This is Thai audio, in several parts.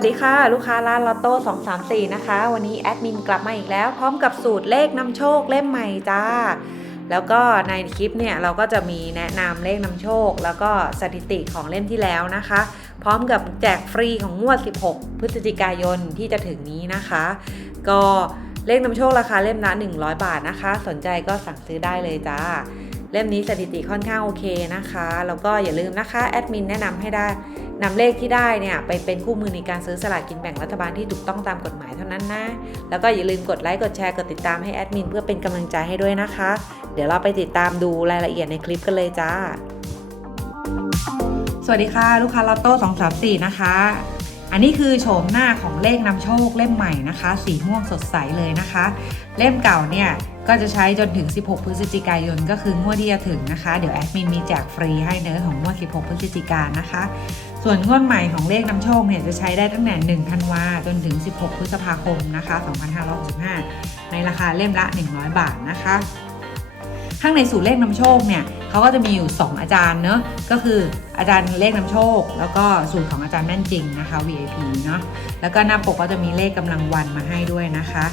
สวัสดีค่ะ ลูกค้าร้านลอตโต้234 นะคะ วันนี้แอดมินกลับมาอีกแล้ว พร้อมกับสูตรเลขนำโชคเล่มใหม่จ้า แล้วก็ในคลิปเนี่ย เราก็จะมีแนะนำเลขนำโชค แล้วก็สถิติของเล่มที่แล้วนะคะ พร้อมกับแจกฟรีของงวด 16 พฤศจิกายนที่จะถึงนี้นะคะ ก็เลขนำโชคราคาเล่มละ100 บาทนะคะ สนใจก็สั่งซื้อได้เลยจ้าเล่มนี้สถิติค่อนข้างโอเคนะคะ แล้วก็อย่าลืมนะคะแอดมินแนะนำให้ได้ นำเลขที่ได้เนี่ยไปเป็นคู่มือในการซื้อสลากกินแบ่งรัฐบาลที่ถูกต้องตามกฎหมายเท่านั้นนะ แล้วก็อย่าลืมกดไลค์กดแชร์กดติดตามให้แอดมินเพื่อเป็นกำลังใจให้ด้วยนะคะ เดี๋ยวเราไปติดตามดูรายละเอียดในคลิปกันเลยจ้า สวัสดีค่ะ ลูกค้าลอตโต้234 นะคะ อันนี้คือโฉมหน้าของเลขนำโชคเล่มใหม่นะคะ สีม่วงสดใสเลยนะคะ เล่มเก่าเนี่ยก็จะใช้จนถึง 16 พฤศจิกายน ก็คืองวดที่จะถึงนะคะ เดี๋ยวแอดมินมีแจกฟรีให้เนื้อของงวด 16 พฤศจิกายนนะคะ ส่วนงวดใหม่ของเลขนำโชคเนี่ยจะใช้ได้ตั้งแต่1ธันวาจนถึง 16 พฤษภาคมนะคะ2565ในราคาเล่มละ 100 บาทนะคะข้างในสูตรเลขนำโชคเนี่ยเขาก็จะมีอยู่ 2 อาจารย์เนอะก็คืออาจารย์เลขนำโชค แล้วก็สูตรของอาจารย์แม่นจริงนะคะ VIP เนาะแล้วก็หน้าปกก็จะมีเลขกำลังวันมาให้ด้วยนะคะ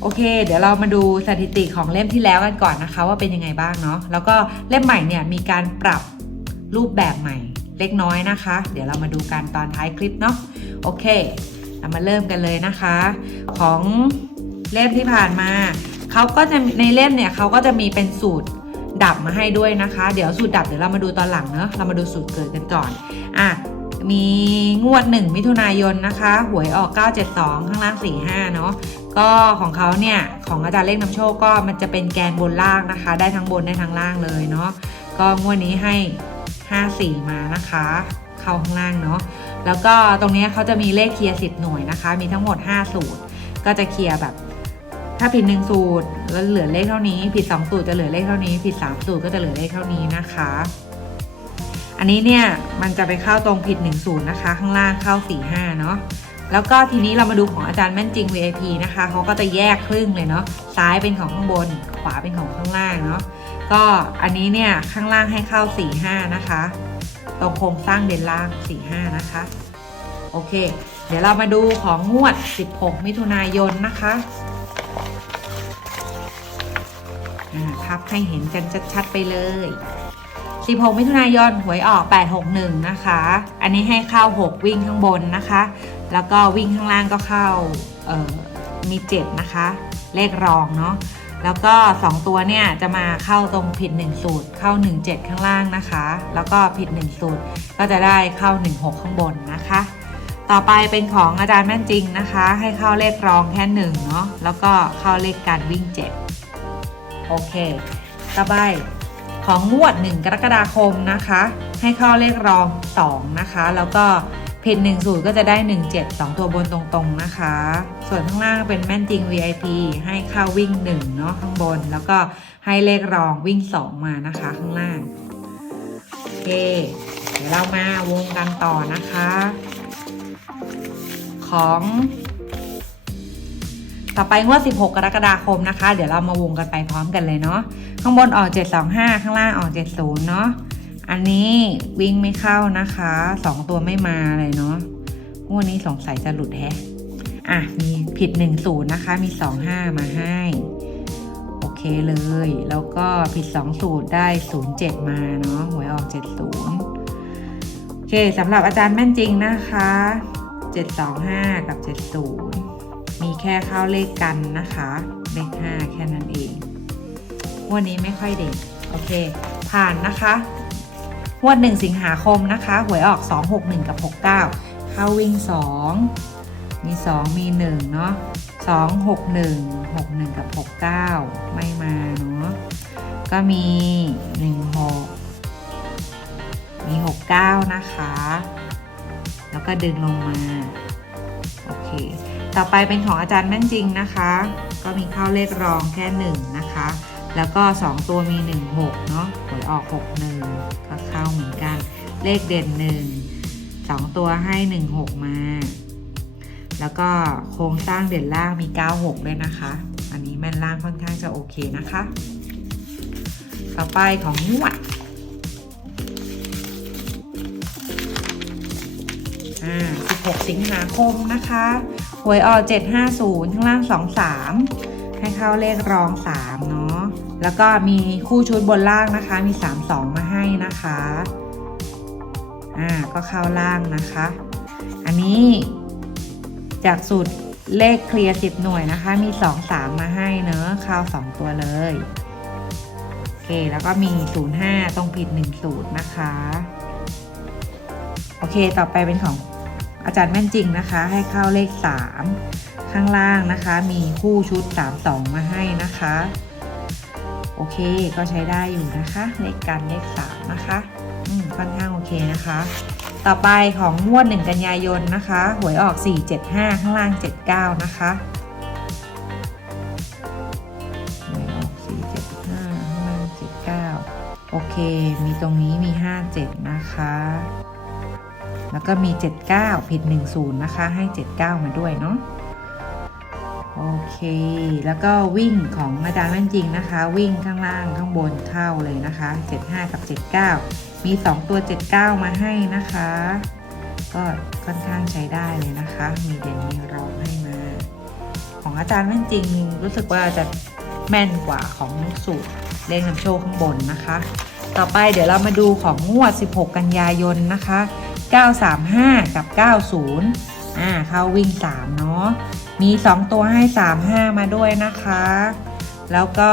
โอเค เดี๋ยวเรามาดูสถิติของเล่มที่แล้วกันก่อนนะคะ ว่าเป็นยังไงบ้างเนาะแล้วก็เล่มใหม่เนี่ยมีการปรับรูปแบบใหม่ เล็กน้อยนะคะ เดี๋ยวเรามาดูกันตอนท้ายคลิปเนาะโอเค เรามาเริ่มกันเลยนะคะ ของเล่มที่ผ่านมาเขาก็จะในเล่มเนี่ยเขาก็จะมีเป็นสูตรดับมาให้ด้วยนะคะ เดี๋ยวสูตรดับเดี๋ยวเรามาดูตอนหลังเนอะเรามาดูสูตรเกิดกันก่อนอะมีงวด 1 มิถุนายนนะคะ หวยออก 972 ข้างล่าง 45 เนาะก็ของเขาเนี่ยของอาจารย์เลขนำโชคก็มันจะเป็นแกนบนล่างนะคะ ได้ทั้งบนได้ทั้งล่างเลยเนาะก็งวดนี้ให้ 54 มานะคะ เข้าข้างล่างเนาะแล้วก็ตรงนี้เขาจะมีเลขเคลียร์ 10 หน่วยนะคะ มีทั้งหมด 5 สูตร ก็จะเคลียร์แบบ ถ้าผิดหนึ่งสูตรแล้วเหลือเลขเท่านี้ ผิดสองสูตรจะเหลือเลขเท่านี้ ผิดสามสูตรก็จะเหลือเลขเท่านี้นะคะ อันนี้เนี่ยมันจะไปเข้าตรงผิดหนึ่งสูตรนะคะ ข้างล่างเข้าสี่ห้าเนาะแล้วก็ทีนี้เรามาดูของอาจารย์แม่นจริง VIP นะคะเขาก็จะแยกครึ่งเลยเนาะซ้ายเป็นของข้างบน ขวาเป็นของข้างล่างเนาะ ก็อันนี้เนี่ยข้างล่างให้เข้าสี่ห้านะคะ ตรงโครงสร้างเด่นล่างสี่ห้านะคะ โอเค เดี๋ยวเรามาดูของงวด 16 มิถุนายนนะคะอ่าพับให้เห็นกันชัดๆไปเลย 16 มิถุนายนหวยออก 861 นะคะ อันนี้ให้เข้า 6 วิ่งข้างบนนะคะ แล้วก็วิ่งข้างล่างก็เข้ามี 7 นะคะ เลขรองเนาะ แล้วก็ 2 ตัวเนี่ยจะมาเข้าตรงผิด 1 สูตร เข้า 17 ข้างล่างนะคะ แล้วก็ผิด 1 สูตร ก็จะได้เข้า 16 ข้างบนนะคะ ต่อไปเป็นของอาจารย์แม่นจริงนะคะ ให้เข้าเลขรองแค่1เนาะแล้วก็เข้าเลขการวิ่ง 7 โอเค ต่อไปของงวด 1 กรกฎาคมนะคะ ให้เข้าเลขรอง 2 นะคะ แล้วก็ ผิด1สูตรก็จะได้ 1 7 2 ตัวบนตรงๆนะคะ ส่วนข้างล่างเป็นแม่นจริง VIP ให้เข้าวิ่ง 1 เนาะข้างบน แล้วก็ให้เลขรองวิ่ง 2 มานะคะข้างล่าง โอเค เดี๋ยวเรามาวงกันต่อนะคะ ของต่อไปงวด 16 กรกฎาคมนะคะ เดี๋ยวเรามาวงกันไปพร้อมกันเลยเนาะ ข้างบนออก 725 ข้างล่างออก 70 เนาะ อันนี้วิ่งไม่เข้านะคะ2ตัวไม่มาเลยเนาะงวดนี้สงสัยจะหลุดแฮะอะ มีผิด1 0นย์นะคะ มี25มาให้ โอเคเลย แล้วก็ผิด2สูตรได้07มาเนาะหวยออก70โอเคสำหรับอาจารย์แม่นจริงนะคะ725กับ70มีแค่เข้าเลขกันนะคะ เลข5แค่นั้นเองวันนี้ไม่ค่อยเด่นโอเค ผ่านนะคะ วด 1 สิงหาคมนะคะ หวยออก 261 กับ 69 เข้าวิ่ง 2 มี 2 มี 1 เนาะ2 6 1 6 1 กับ 69 ไม่มาเนาะก็มี 16 มี 69 นะคะ แล้วก็ดึงลงมา โอเค ต่อไปเป็นของอาจารย์แม่นจริงนะคะ ก็มีเข้าเลขรองแค่ 1 นะคะ แล้วก็ 2 ตัวมี 1 6 เนาะหวยออก 6 1 ก็เข้าเหมือนกัน เลขเด่น 1 2 ตัวให้ 1 6 มา แล้วก็โครงสร้างเด่นล่างมี 9 6 ด้วยนะคะ อันนี้แม่นล่างค่อนข้างจะโอเคนะคะ ต่อไปของงวดอ่า16 สิงหาคมนะคะหวยออก750 ข้างล่าง 23 ให้เข้าเลขรอง 3 เนาะ แล้วก็มีคู่ชุดบนล่างนะคะ มี 32 มาให้นะคะ อ่า ก็เข้าล่างนะคะ อันนี้จากสูตรเลขเคลียร์10 หน่วยนะคะ มี 2 3 มาให้เนอะเข้า 2 ตัวเลย โอเค แล้วก็มี 05 ตรงผิด1สูตรนะคะ โอเค ต่อไปเป็นของอาจารย์แม่นจริงนะคะ ให้เข้าเลข 3 ข้างล่างนะคะ มีคู่ชุด 3 2 มาให้นะคะ โอเคก็ใช้ได้อยู่นะคะเลขกันเลข3นะคะอืมค่อนข้างโอเคนะคะ ต่อไปของงวด1กันยายนนะคะหวยออก 475 ข้างล่าง 79 นะคะหวยออก 475 ข้างล่าง 79 โอเค มีตรงนี้มี 57 นะคะแล้วก็มี 79 ผิด 10 นะคะ ให้ 79 มาด้วยเนาะ โอเค แล้วก็วิ่งของอาจารย์แม่นจริงนะคะ วิ่งข้างล่างข้างบนเข้าเลยนะคะ 75 กับ 79 มี 2 ตัว 79 มาให้นะคะ ก็ค่อนข้างใช้ได้เลยนะคะ มีเด่นมีรองให้มา ของอาจารย์แม่นจริงรู้สึกว่าจะแม่นกว่าของสูตรเลขนำโชคข้างบนนะคะ ต่อไปเดี๋ยวเรามาดูของงวด 16 กันยายนนะคะ 935 กับ 90 อ่าเข้าวิ่ง3เนาะมี 2 ตัวให้ 35 มาด้วยนะคะ แล้วก็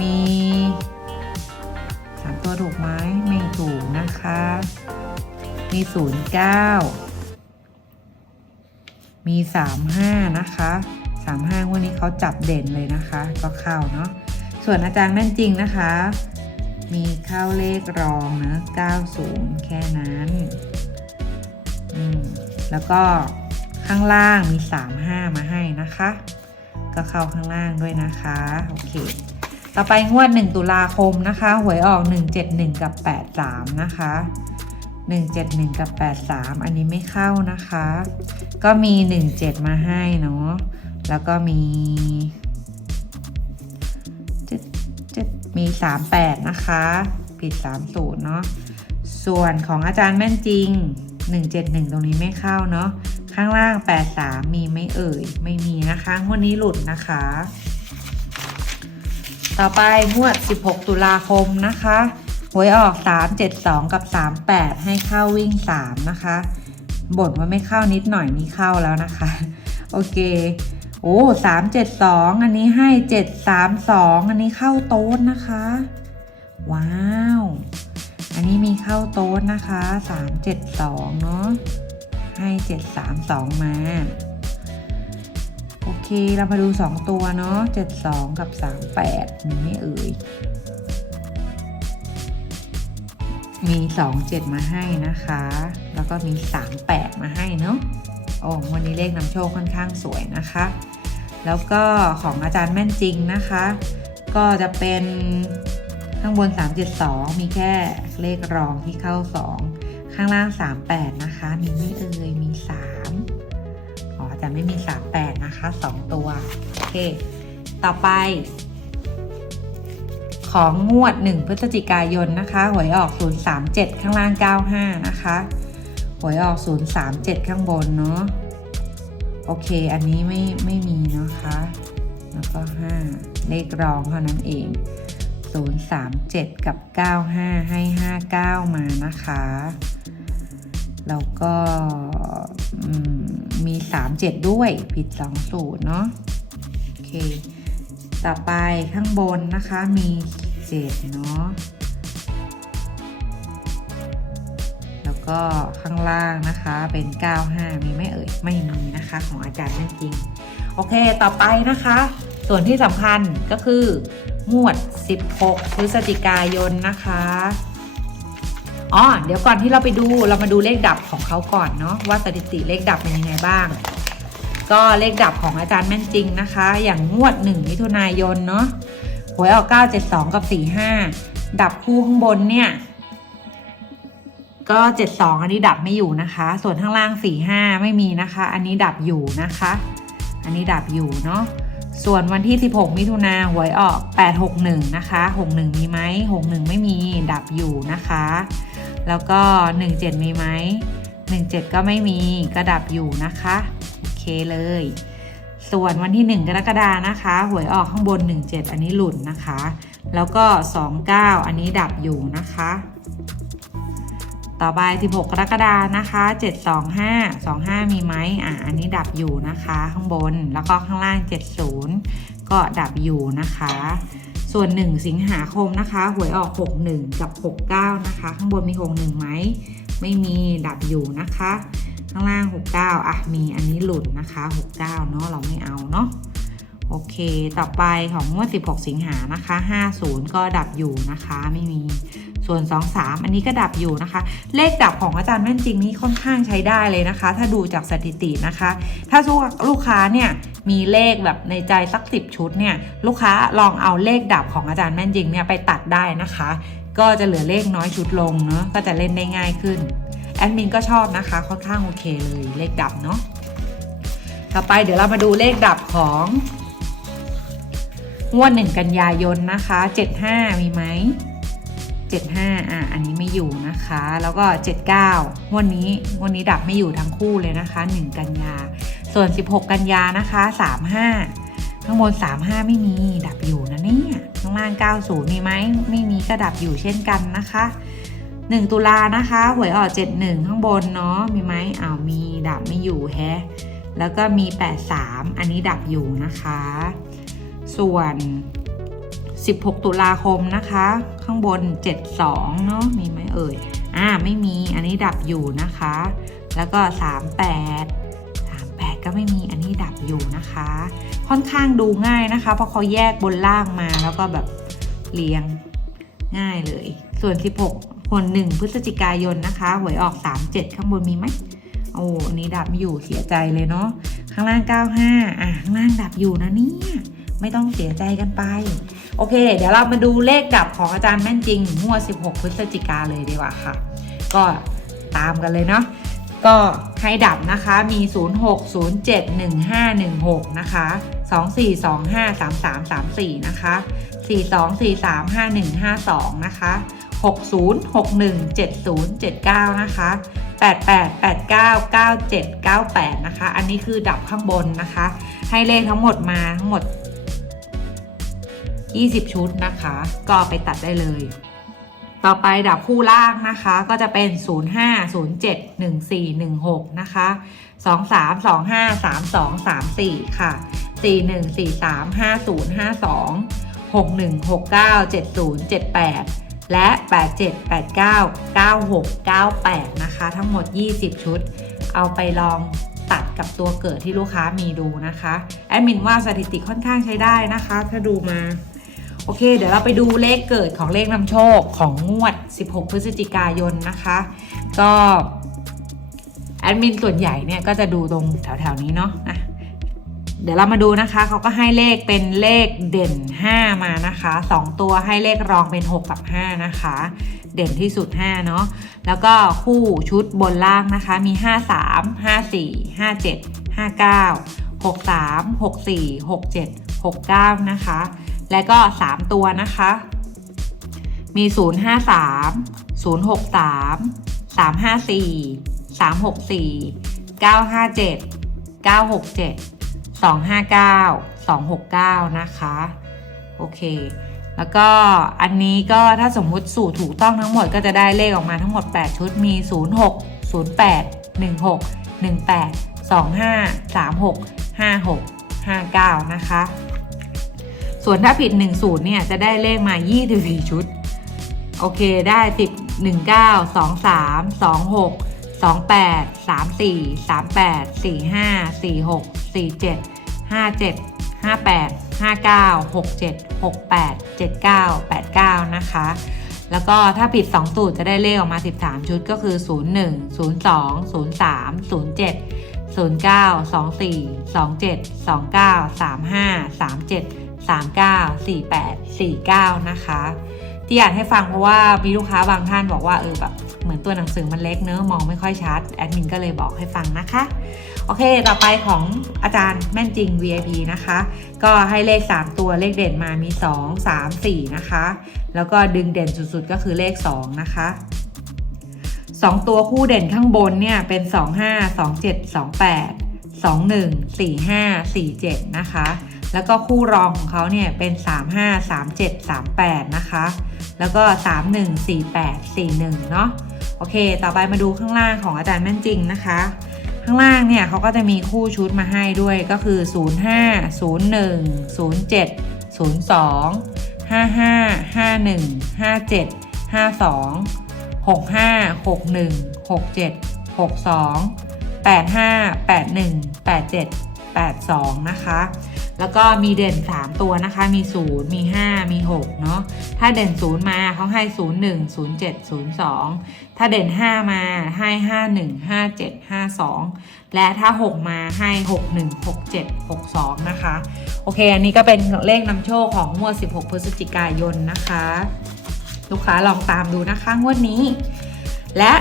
มี 3 ตัวถูกไหมไม่ถูกนะคะ มี 09 มี 35 นะคะ 35วันนี้เขาจับเด่นเลยนะคะ ก็เข้าเนาะส่วนอาจารย์แม่นจริงนะคะ มีเข้าเลขรองนะ 90 แค่นั้น อืม แล้วก็ข้างล่างมี 35 มาให้นะคะ ก็เข้าข้างล่างด้วยนะคะโอเคต่อไปงวด 1 ตุลาคมนะคะ หวยออก 171 กับ 83 นะคะ 171 กับ 83 อันนี้ไม่เข้านะคะ ก็มี 17 มาให้เนาะแล้วก็มี7มี 38 นะคะ ผิด 30 เนาะส่วนของอาจารย์แม่นจริง 171 ตรงนี้ไม่เข้าเนาะข้างล่าง 83 มีไม่เอ่ย ไม่มีนะคะ งวดนี้หลุดนะคะ ต่อไปงวด 16 ตุลาคมนะคะหวยออก 372 กับ 38 ให้เข้าวิ่ง 3 นะคะบ่นว่าไม่เข้านิดหน่อยนี่เข้าแล้วนะคะ โอเคโอ้372อันนี้ให้732อันนี้เข้าโต๊ดนะคะ ว้าว อันนี้มีเข้าโต๊ดนะคะ 372 เนาะให้ 732 มา โอเค เรามาดู 2 ตัวเนาะ72 กับ 38 มีไม่เอ่ย มี 27 มาให้นะคะ แล้วก็มี 38 มาให้เนาะโอ้วันนี้เลขนำโชคค่อนข้างสวยนะคะ แล้วก็ของอาจารย์แม่นจริงนะคะ ก็จะเป็น ข้างบน 372 มีแค่เลขรองที่เข้า 2 ข้างล่าง 38 นะคะ มีไม่เอ่ยมี 3 อ๋อแต่ไม่มี 38 นะคะ 2 ตัว โอเค ต่อไป ของงวด 1 พฤศจิกายนนะคะ หวยออก 037 ข้างล่าง 95 นะคะ หวยออก 037 ข้างบนเนาะ โอเค อันนี้ไม่ไม่มีนะคะ แล้วก็ 5 เลขรองเท่านั้นเอง 037 กับ 95 ให้ 59 มานะคะ แล้วก็มี 37 ด้วยผิด2สูตรเนาะโอเค ต่อไปข้างบนนะคะมี 7 เนาะแล้วก็ข้างล่างนะคะเป็น 95 มีไม่เอ่ย ไม่มีนะคะ ของอาจารย์นั่นจริง โอเค ต่อไปนะคะ ส่วนที่สำคัญก็คือ งวด 16 พฤศจิกายนนะคะอ๋อเดี๋ยวก่อนที่เราไปดูเรามาดูเลขดับของเขาก่อนเนาะว่าสถิติเลขดับเป็นยังไงบ้าง ก็เลขดับของอาจารย์แม่นจริงนะคะ อย่างงวด 1 มิถุนายนเนาะหวยออก 972 กับ 45 ดับคู่ข้างบนเนี่ย ก็ 72 อันนี้ดับไม่อยู่นะคะ ส่วนข้างล่าง 45 ไม่มีนะคะ อันนี้ดับอยู่นะคะ อันนี้ดับอยู่เนาะ ส่วนวันที่ 16 มิถุนาหวยออก 861 นะคะ 61 มีไหม 61 ไม่มีดับอยู่นะคะ แล้วก็ 17 มีไหม 17 ก็ไม่มีก็ดับอยู่นะคะโอเคเลย ส่วนวันที่ 1 กรกฎานะคะ หวยออกข้างบน 17 อันนี้หลุดนะคะ แล้วก็ 29 อันนี้ดับอยู่นะคะ ต่อไป 16 กรกฎานะคะ 725 25 มีไหมอะอันนี้ดับอยู่นะคะ ข้างบน แล้วก็ข้างล่าง 70 ก็ดับอยู่นะคะ ส่วน 1 สิงหาคมนะคะ หวยออก 61 กับ 69 นะคะ ข้างบนมี 61ไหม ไม่มีดับอยู่นะคะ ข้างล่าง 69 อะ มีอันนี้หลุดนะคะ 69 เนาะเราไม่เอาเนาะ โอเค ต่อไปของงวด 16 สิงหานะคะ 50 ก็ดับอยู่นะคะ ไม่มี ส่วน 23 อันนี้ก็ดับอยู่นะคะ เลขดับของอาจารย์แม่นจริงนี่ค่อนข้างใช้ได้เลยนะคะ ถ้าดูจากสถิตินะคะ ถ้าลูกค้าเนี่ยมีเลขแบบในใจสัก 10 ชุดเนี่ย ลูกค้าลองเอาเลขดับของอาจารย์แม่นจริงเนี่ยไปตัดได้นะคะ ก็จะเหลือเลขน้อยชุดลงเนาะ ก็จะเล่นได้ง่ายขึ้น แอดมินก็ชอบนะคะ ค่อนข้างโอเคเลย เลขดับเนาะ ต่อไปเดี๋ยวเรามาดูเลขดับของ งวดหนึ่งกันยายนนะคะ 75 มีไหม 75 อะ อันนี้ไม่อยู่นะคะ แล้วก็ 79 งวดนี้ งวดนี้ดับไม่อยู่ทั้งคู่เลยนะคะ 1 กันยา ส่วน 16 กันยานะคะ 35 ข้างบน 35 ไม่มี ดับอยู่นะเนี่ย ข้างล่าง 90 มีไหม ไม่มีก็ดับอยู่เช่นกันนะคะ 1 ตุลานะคะ หวยออก 71 ข้างบนเนาะ มีไหมอ้าวมี ดับไม่อยู่แฮะ แล้วก็มี 83 อันนี้ดับอยู่นะคะ ส่วน 16 ตุลาคมนะคะ ข้างบน 72 เนาะมีไหมเอ่ย อ่า ไม่มี อันนี้ดับอยู่นะคะ แล้วก็ 38 38 ก็ไม่มี อันนี้ดับอยู่นะคะ ค่อนข้างดูง่ายนะคะ เพราะเขาแยกบนล่างมาแล้วก็แบบเรียงง่ายเลย ส่วน 16 คน 1 พฤศจิกายนนะคะ หวยออก 37 ข้างบนมีไหมโอ้อันนี้ดับอยู่เสียใจเลยเนาะ ข้างล่าง 95 อะ ข้างล่างดับอยู่นะเนี่ย ไม่ต้องเสียใจกันไป โอเค เดี๋ยวเรามาดูเลขดับของอาจารย์แม่นจริงงวด 16 พฤศจิกาเลยดีกว่าค่ะ ก็ตามกันเลยเนาะก็ให้ดับนะคะมี 06 07 1516 นะคะ 2425 3334 นะคะ 4243 5152 นะคะ 60 61 70 79 นะคะ 88 89 97 98 นะคะ อันนี้คือดับข้างบนนะคะ ให้เลขทั้งหมดมาทั้งหมด 20 ชุดนะคะ ก็ไปตัดได้เลย ต่อไปดับคู่ล่างนะคะ ก็จะเป็น 05 07 14 16 นะคะ 23 25 32 34 ค่ะ 41 43 50 52 61 69 70 78 และ 87 89 96 98 นะคะ ทั้งหมด 20 ชุด เอาไปลองตัดกับตัวเกิดที่ลูกค้ามีดูนะคะ แอดมินว่าสถิติค่อนข้างใช้ได้นะคะ ถ้าดูมา โอเค เดี๋ยวเราไปดูเลขเกิดของเลขนำโชคของงวด 16 พฤศจิกายนนะคะ ก็แอดมินส่วนใหญ่เนี่ยก็จะดูตรงแถวๆนี้เนาะนะเดี๋ยวเรามาดูนะคะ เขาก็ให้เลขเป็นเลขเด่น 5 มานะคะ 2 ตัวให้เลขรองเป็น 6 กับ 5 นะคะ เด่นที่สุด 5 เนาะแล้วก็คู่ชุดบนล่างนะคะ มี 53 54 57 59 63 64 67 69 นะคะ และก็ 3 ตัวนะคะ มี 053 063 354 364 957 967 259 269 นะคะ โอเค แล้วก็อันนี้ก็ถ้าสมมุติสูตรถูกต้องทั้งหมดก็จะได้เลขออกมาทั้งหมด 8 ชุดมี 06 08 16 18 25 36 56 59 นะคะ ส่วนถ้าผิด1สูตรเนี่ยจะได้เลขมา 24 ชุด โอเคได้ 10 19 23 26 28 34 38 45 46 47 57 58 59 67 68 79 89 นะคะ แล้วก็ถ้าผิด 2 สูตรจะได้เลขออกมา 13 ชุดก็คือ 01 02 03 07 09 24 27 29 35 37 39 48 49 นะคะที่อ่านให้ฟังเพราะว่ามีลูกค้าบางท่านบอกว่าเออแบบเหมือนตัวหนังสือมันเล็กเนอะมองไม่ค่อยชัดแอดมินก็เลยบอกให้ฟังนะคะ โอเค ต่อไปของอาจารย์แม่นจริง VIP นะคะ ก็ให้เลข 3 ตัวเลขเด่นมามี 2 3 4 นะคะ แล้วก็ดึงเด่นสุดๆก็คือเลข 2 นะคะสองตัวคู่เด่นข้างบนเนี่ยเป็นสองห้าสองเจ็ดสองแปดสองหนึ่งสี่ห้าสี่เจ็ดนะคะ แล้วก็คู่รองของเขาเนี่ยเป็นสามห้าสามเจ็ดสามแปดนะคะ แล้วก็สามหนึ่งสี่แปดสี่หนึ่งเนาะโอเค ต่อไปมาดูข้างล่างของอาจารย์แม่นจริงนะคะ ข้างล่างเนี่ยเขาก็จะมีคู่ชุดมาให้ด้วยก็คือ 05 01 07 02 55 51 57 52 65 61 67 62 85 81 87 82 นะคะ แล้วก็มีเด่น 3 ตัวนะคะ มี 0 มี 5 มี 6 เนาะ ถ้าเด่น 0 มาเขาให้ 0 1 0 7 0 2 ถ้าเด่น 5 มาให้ 5 1 5 7 5 2 และถ้า 6 มาให้ 6 1 6 7 6 2 นะคะ โอเค อันนี้ก็เป็นเลขนำโชคของงวด 16 พฤศจิกายนนะคะ ลูกค้าลองตามดูนะคะงวดนี้ และ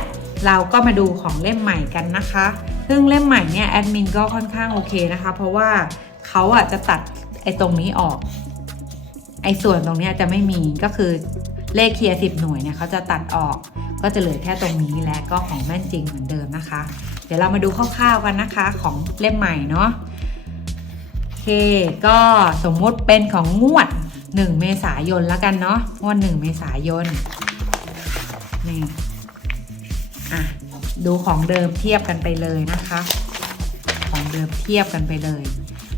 เราก็มาดูของเล่มใหม่กันนะคะ ซึ่งเล่มใหม่เนี่ยแอดมินก็ค่อนข้างโอเคนะคะ เพราะว่า เขาอะจะตัดไอ้ตรงนี้ออก ไอ้ส่วนตรงนี้จะไม่มีก็คือเลขเคลียร์สิบหน่วยเนี่ยเขาจะตัดออกก็จะเหลือแค่ตรงนี้และก็ของแม่นจริงเหมือนเดิมนะคะ เดี๋ยวเรามาดูคร่าวๆกันนะคะของเล่มใหม่เนาะโอเค ก็สมมุติเป็นของงวด 1 เมษายนแล้วกันเนาะงวด 1 เมษายนนี่อะดูของเดิมเทียบกันไปเลยนะคะ ของเดิมเทียบกันไปเลย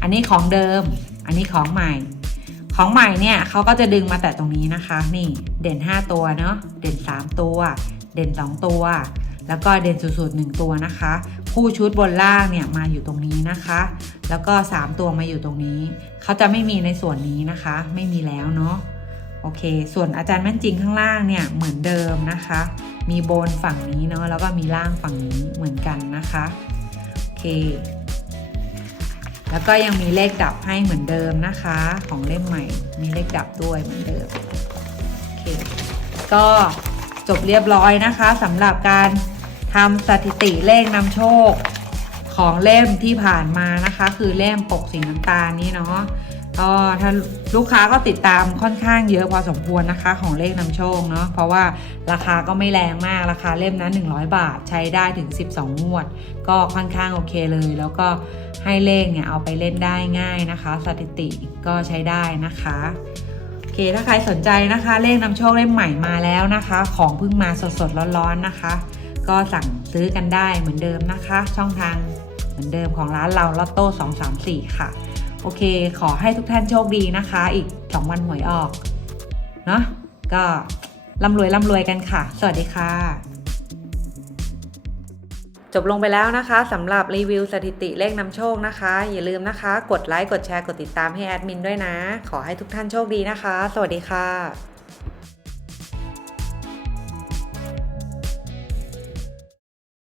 อันนี้ของเดิม อันนี้ของใหม่ ของใหม่เนี่ยเขาก็จะดึงมาแต่ตรงนี้นะคะ นี่เด่น 5 ตัวเนาะ เด่น 3 ตัว เด่น 2 ตัว แล้วก็เด่นสุดๆ1ตัวนะคะ คู่ชุดบนล่างเนี่ยมาอยู่ตรงนี้นะคะ แล้วก็ 3 ตัวมาอยู่ตรงนี้ เขาจะไม่มีในส่วนนี้นะคะ ไม่มีแล้วเนาะ โอเค ส่วนอาจารย์แม่นจริงข้างล่างเนี่ยเหมือนเดิมนะคะ มีบนฝั่งนี้เนาะ แล้วก็มีล่างฝั่งนี้เหมือนกันนะคะ โอเค แล้วก็ยังมีเลขดับให้เหมือนเดิมนะคะ ของเล่มใหม่ มีเลขดับด้วยเหมือนเดิมโอเคก็จบเรียบร้อยนะคะสำหรับการทำสถิติเลขนำโชคของเล่มที่ผ่านมานะคะ คือเล่มปกสีน้ำตาลนี้เนาะ ก็ถ้าลูกค้าก็ติดตามค่อนข้างเยอะพอสมควรนะคะ ของเลขนำโชคเนาะเพราะว่าราคาก็ไม่แรงมากราคาเล่มนั้น 100 บาทใช้ได้ถึง 12 งวด ก็ค่อนข้างโอเคเลย แล้วก็ให้เลขเนี่ยเอาไปเล่นได้ง่ายนะคะ สถิติก็ใช้ได้นะคะโอเคถ้าใครสนใจนะคะ เลขนำโชคเล่มใหม่มาแล้วนะคะ ของเพิ่งมาสดๆร้อนๆนะคะ ก็สั่งซื้อกันได้เหมือนเดิมนะคะ ช่องทางเหมือนเดิมของร้านเราลอตโต้234 ค่ะ โอเค ขอให้ทุกท่านโชคดีนะคะ อีก 2 วันหวยออก เนาะก็ร่ำรวยร่ำรวยกันค่ะ สวัสดีค่ะ จบลงไปแล้วนะคะสำหรับรีวิวสถิติเลขนำโชคนะคะ อย่าลืมนะคะ กดไลค์ กดแชร์ กดติดตามให้แอดมินด้วยนะ ขอให้ทุกท่านโชคดีนะคะ สวัสดีค่ะ